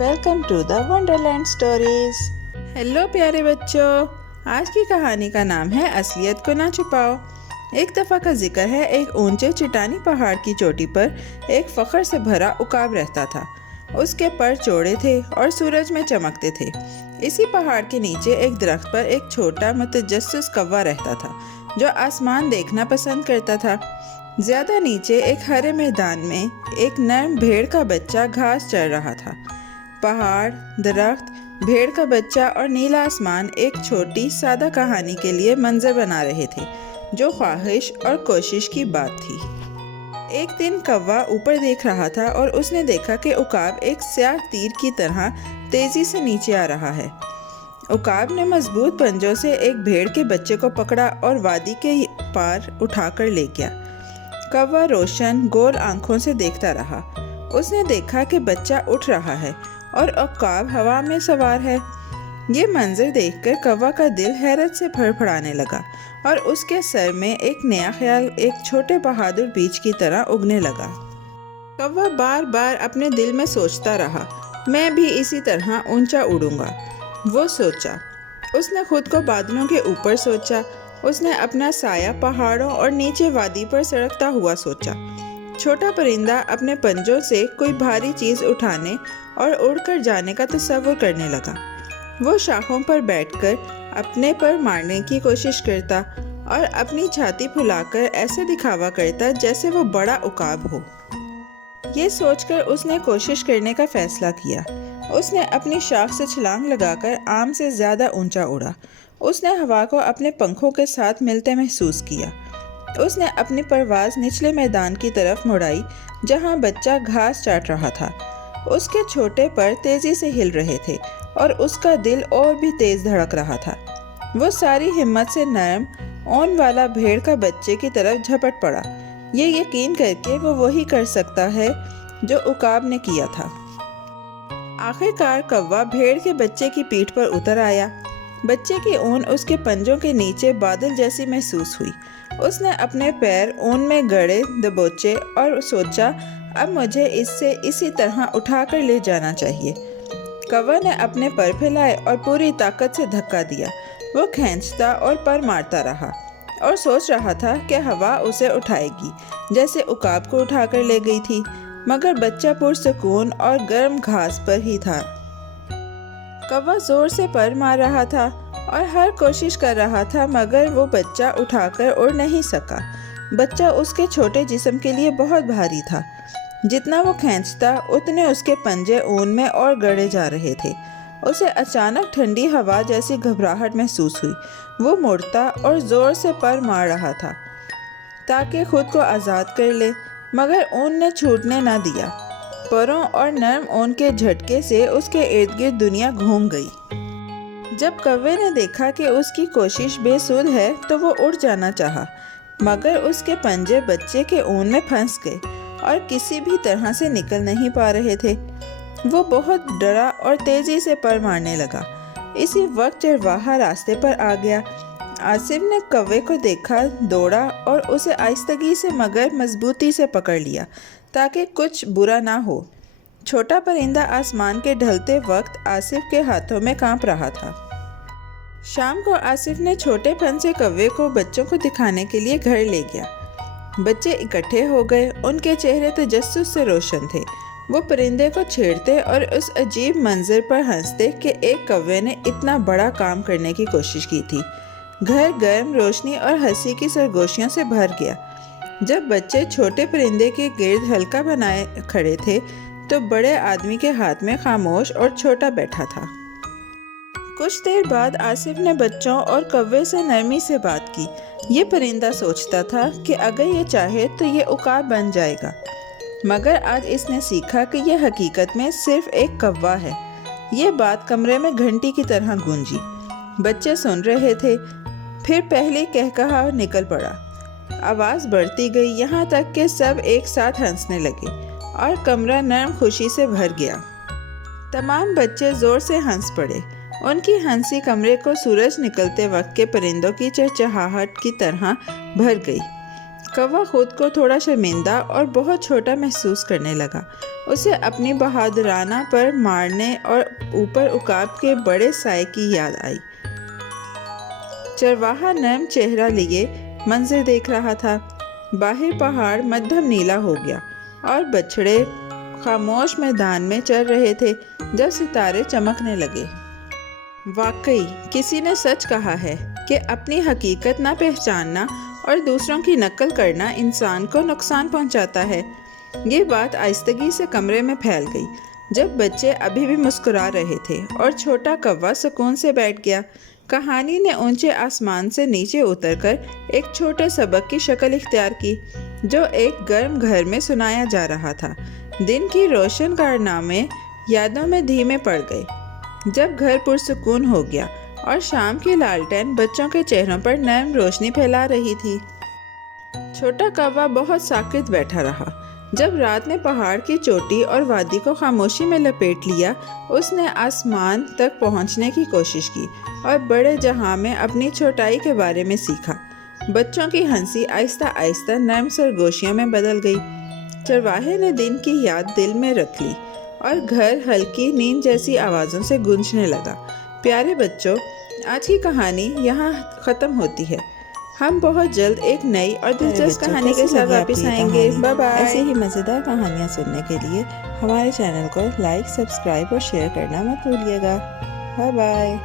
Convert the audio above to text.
Welcome to the Wonderland stories. Hello پیارے بچوں، آج کی کہانی کا نام ہے اصلیت کو نہ چھپاؤ۔ ایک دفعہ کا ذکر ہے، ایک اونچے چٹانی پہاڑ کی چوٹی پر ایک فخر سے بھرا عقاب رہتا تھا۔ اس کے پر چوڑے تھے اور سورج میں چمکتے تھے۔ اسی پہاڑ کے نیچے ایک درخت پر ایک چھوٹا متجسس کوا رہتا تھا جو آسمان دیکھنا پسند کرتا تھا۔ زیادہ نیچے ایک ہرے میدان میں ایک نرم بھیڑ کا بچہ گھاس چر رہا تھا۔ پہاڑ، درخت، بھیڑ کا بچہ اور نیلا آسمان ایک چھوٹی سادہ کہانی کے لیے منظر بنا رہے تھے جو خواہش اور کوشش کی بات تھی۔ ایک دن کوا اوپر دیکھ رہا تھا اور اس نے دیکھا کہ عقاب ایک سیاہ تیر کی طرح تیزی سے نیچے آ رہا ہے۔ عقاب نے مضبوط پنجوں سے ایک بھیڑ کے بچے کو پکڑا اور وادی کے پار اٹھا کر لے گیا۔ کوا روشن گول آنکھوں سے دیکھتا رہا۔ اس نے دیکھا کہ بچہ اٹھ رہا ہے اور عقاب ہوا میں سوار ہے۔ یہ منظر دیکھ کر کوا کا دل حیرت سے پھڑ پھڑانے لگا اور اس کے سر میں ایک نیا خیال ایک چھوٹے بہادر بیج کی طرح اگنے لگا۔ کوا بار بار اپنے دل میں سوچتا رہا، میں بھی اسی طرح اونچا اڑوں گا۔ وہ سوچا، اس نے خود کو بادلوں کے اوپر سوچا، اس نے اپنا سایہ پہاڑوں اور نیچے وادی پر سڑکتا ہوا سوچا۔ چھوٹا پرندہ اپنے پنجوں سے کوئی بھاری چیز اٹھانے اور اڑ کر جانے کا تصور کرنے لگا۔ وہ شاخوں پر بیٹھ کر اپنے پر مارنے کی کوشش کرتا اور اپنی چھاتی پھلا کر ایسے دکھاوا کرتا جیسے وہ بڑا عقاب ہو۔ یہ سوچ کر اس نے کوشش کرنے کا فیصلہ کیا۔ اس نے اپنی شاخ سے چھلانگ لگا کر عام سے زیادہ اونچا اڑا۔ اس نے ہوا کو اپنے پنکھوں کے ساتھ ملتے محسوس کیا۔ اس نے اپنی پرواز نچلے میدان کی طرف مڑائی جہاں بچہ گھاس چاٹ رہا تھا۔ اس کے چھوٹے پر تیزی سے ہل رہے تھے اور اس کا دل اور بھی تیز دھڑک رہا تھا۔ وہ ساری ہمت سے نرم اون والا بھیڑ کا بچے کی طرف جھپٹ پڑا، یہ یقین کر کے وہ وہی کر سکتا ہے جو عقاب نے کیا تھا۔ آخر کار کوا بھیڑ کے بچے کی پیٹھ پر اتر آیا۔ بچے کی اون اس کے پنجوں کے نیچے بادل جیسی محسوس ہوئی۔ اس نے اپنے پیر اون میں گڑے دبوچے اور سوچا، اب مجھے اس سے اسی طرح اٹھا کر لے جانا چاہیے۔ کوا نے اپنے پر پھیلائے اور پوری طاقت سے دھکا دیا۔ وہ کھینچتا اور پر مارتا رہا اور سوچ رہا تھا کہ ہوا اسے اٹھائے گی جیسے عقاب کو اٹھا کر لے گئی تھی، مگر بچہ پرسکون اور گرم گھاس پر ہی تھا۔ کوا زور سے پر مار رہا تھا اور ہر کوشش کر رہا تھا، مگر وہ بچہ اٹھا کر اڑ نہیں سکا۔ بچہ اس کے چھوٹے جسم کے لیے بہت بھاری تھا۔ جتنا وہ کھینچتا اتنے اس کے پنجے اون میں اور گڑے جا رہے تھے۔ اسے اچانک ٹھنڈی ہوا جیسی گھبراہٹ محسوس ہوئی۔ وہ مڑتا اور زور سے پر مار رہا تھا تاکہ خود کو آزاد کر لے، مگر اون نے چھوٹنے نہ دیا۔ پروں اور نرم اون کے جھٹکے سے اس کے ارد گرد دنیا گھوم گئی۔ جب کوے نے دیکھا کہ اس کی کوشش بے سود ہے تو وہ اڑ جانا چاہا، مگر اس کے پنجے بچے کے اون میں پھنس گئے اور کسی بھی طرح سے نکل نہیں پا رہے تھے۔ وہ بہت ڈرا اور تیزی سے پر مارنے لگا۔ اسی وقت چرواہا راستے پر آ گیا۔ آصف نے کوے کو دیکھا، دوڑا اور اسے آہستگی سے مگر مضبوطی سے پکڑ لیا تاکہ کچھ برا نہ ہو۔ چھوٹا پرندہ آسمان کے ڈھلتے وقت آصف کے ہاتھوں میں کانپ رہا تھا۔ شام کو آصف نے چھوٹے پن سے کوے کو بچوں کو دکھانے کے لیے گھر لے گیا۔ بچے اکٹھے ہو گئے، ان کے چہرے تجسس سے روشن تھے۔ وہ پرندے کو چھیڑتے اور اس عجیب منظر پر ہنستے کہ ایک کوے نے اتنا بڑا کام کرنے کی کوشش کی تھی۔ گھر گرم روشنی اور ہنسی کی سرگوشیوں سے بھر گیا۔ جب بچے چھوٹے پرندے کے گرد حلقہ بنائے کھڑے تھے تو بڑے آدمی کے ہاتھ میں خاموش اور چھوٹا بیٹھا تھا۔ کچھ دیر بعد آصف نے بچوں اور کوے سے نرمی سے بات کی۔ یہ پرندہ سوچتا تھا کہ اگر یہ چاہے تو یہ عقاب بن جائے گا، مگر آج اس نے سیکھا کہ یہ حقیقت میں صرف ایک کوا ہے۔ یہ بات کمرے میں گھنٹی کی طرح گونجی۔ بچے سن رہے تھے، پھر پہلی قہقہا نکل پڑا۔ آواز بڑھتی گئی یہاں تک کہ سب ایک ساتھ ہنسنے لگے اور کمرہ نرم خوشی سے بھر گیا۔ تمام بچے زور سے ہنس پڑے۔ ان کی ہنسی کمرے کو سورج نکلتے وقت کے پرندوں کی چہچہاہٹ کی طرح بھر گئی۔ کوا خود کو تھوڑا شرمندہ اور بہت چھوٹا محسوس کرنے لگا۔ اسے اپنی بہادرانہ پر مارنے اور اوپر عقاب کے بڑے سائے کی یاد آئی۔ چرواہا نرم چہرہ لیے منظر دیکھ رہا تھا۔ باہر پہاڑ مدھم نیلا ہو گیا اور بچھڑے خاموش میدان میں چل رہے تھے جب ستارے چمکنے لگے۔ واقعی کسی نے سچ کہا ہے کہ اپنی حقیقت نہ پہچاننا اور دوسروں کی نقل کرنا انسان کو نقصان پہنچاتا ہے۔ یہ بات آہستگی سے کمرے میں پھیل گئی جب بچے ابھی بھی مسکرا رہے تھے اور چھوٹا کوا سکون سے بیٹھ گیا۔ کہانی نے اونچے آسمان سے نیچے اتر کر ایک چھوٹے سبق کی شکل اختیار کی جو ایک گرم گھر میں سنایا جا رہا تھا۔ دن کی روشن کارنامے یادوں میں دھیمے پڑ گئے جب گھر پرسکون ہو گیا اور شام کی لالٹین بچوں کے چہروں پر نرم روشنی پھیلا رہی تھی۔ چھوٹا کوا بہت ساکت بیٹھا رہا۔ جب رات نے پہاڑ کی چوٹی اور وادی کو خاموشی میں لپیٹ لیا، اس نے آسمان تک پہنچنے کی کوشش کی اور بڑے جہاں میں اپنی چھوٹائی کے بارے میں سیکھا۔ بچوں کی ہنسی آہستہ آہستہ نرم سرگوشیوں میں بدل گئی۔ چرواہے نے دن کی یاد دل میں رکھ لی اور گھر ہلکی نیند جیسی آوازوں سے گونجنے لگا۔ پیارے بچوں، آج کی کہانی یہاں ختم ہوتی ہے۔ ہم بہت جلد ایک نئی اور دلچسپ کہانی کے ساتھ واپس آئیں گے۔ Bye bye. ایسی ہی مزیدار کہانیاں سننے کے لیے ہمارے چینل کو لائک، سبسکرائب اور شیئر کرنا مت بھولیے گا۔ Bye bye.